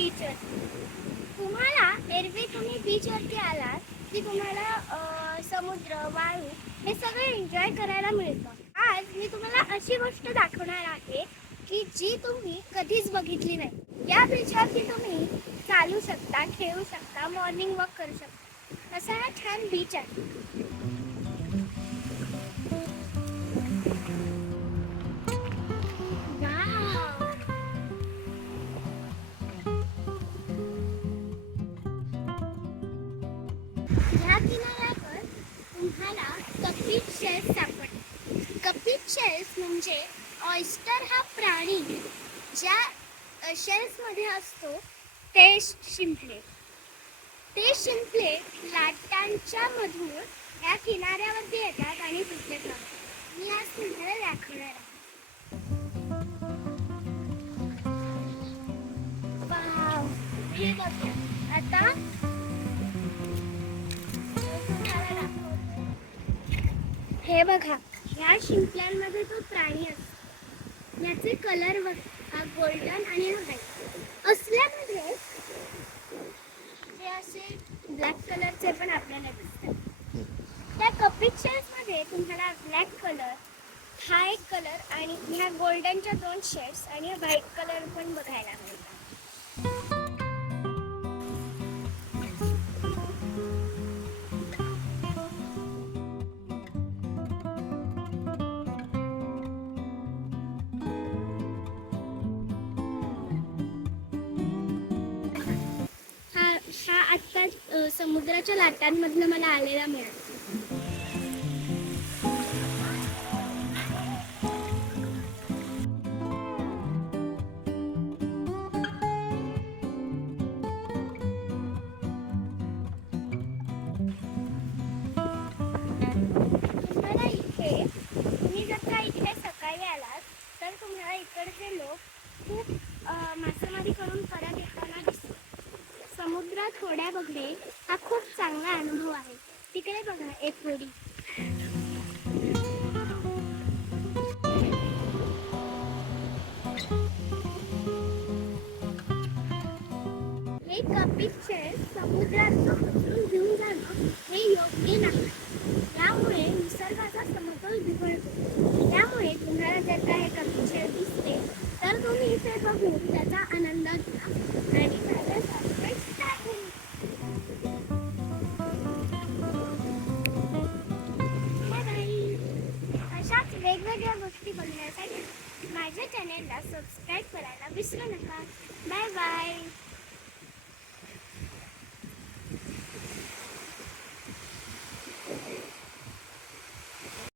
बीचवर. तुम्हाला एरवी तुम्ही बीचवरती आलात की तुम्हाला समुद्र, वाळू हे सगळे एन्जॉय करायला मिळतं. आज मी तुम्हाला अशी गोष्ट दाखवणार आहे की जी तुम्ही कधीच बघितली नाही. या बीचवरती तुम्ही चालू शकता, खेळू शकता, मॉर्निंग वॉक करू शकता. असा हा छान बीच आहे. ह्या किनाऱ्यावर तुम्हाला कपिल शेल्स सापडतील. कपिल शेल्स म्हणजे ऑयस्टर हा प्राणी ज्या शेल्समध्ये असतो ते शिंपले. ते शिंपले लाटांच्या मधून या किनाऱ्यावरती येतात आणि तिथे जातात. मी आज तुम्हाला दाखवणार आहे. वाव, हे बघा. आता हे बघा, ह्या शिंपल्यांमध्ये तो प्राणी असतो. याचे कलर हा गोल्डन आणि हा व्हाईट असल्यामध्ये हे असे ब्लॅक कलरचे पण आपल्याला दिसतात. त्या कपिल शेल्समध्ये तुम्हाला ब्लॅक कलर हा एक कलर आणि ह्या गोल्डनच्या 2 शेड्स आणि व्हाईट कलर पण बघायला मिळतात. हा आत्ता समुद्राच्या लाटांमधनं मला आलेला मिळाला. तुम्हाला इथे तुम्ही जर का इथे सकाळी आलात तर तुम्हाला इकडचे लोक खूप मासेमारी करून परत येताना दिसतात. समुद्रात होड्या बघणे हा खूप चांगला अनुभव आहे. तिकडे बघा एक होडी. हे कपिल शेल्स समुद्रात घेऊन जाणं हे योग्य नाही. त्यामुळे निसर्गाचा समतोल बिघडतो. त्यामुळे तुम्हाला जर का हे कपिल शेल्स दिसले तर तुम्ही इथे बघून त्याचा आनंद घ्या आणि माझ्या अशाच वेगवेगळ्या गोष्टी बघण्यासाठी माझ्या चॅनेलला सबस्क्राईब करायला विसरू नका. Bye bye.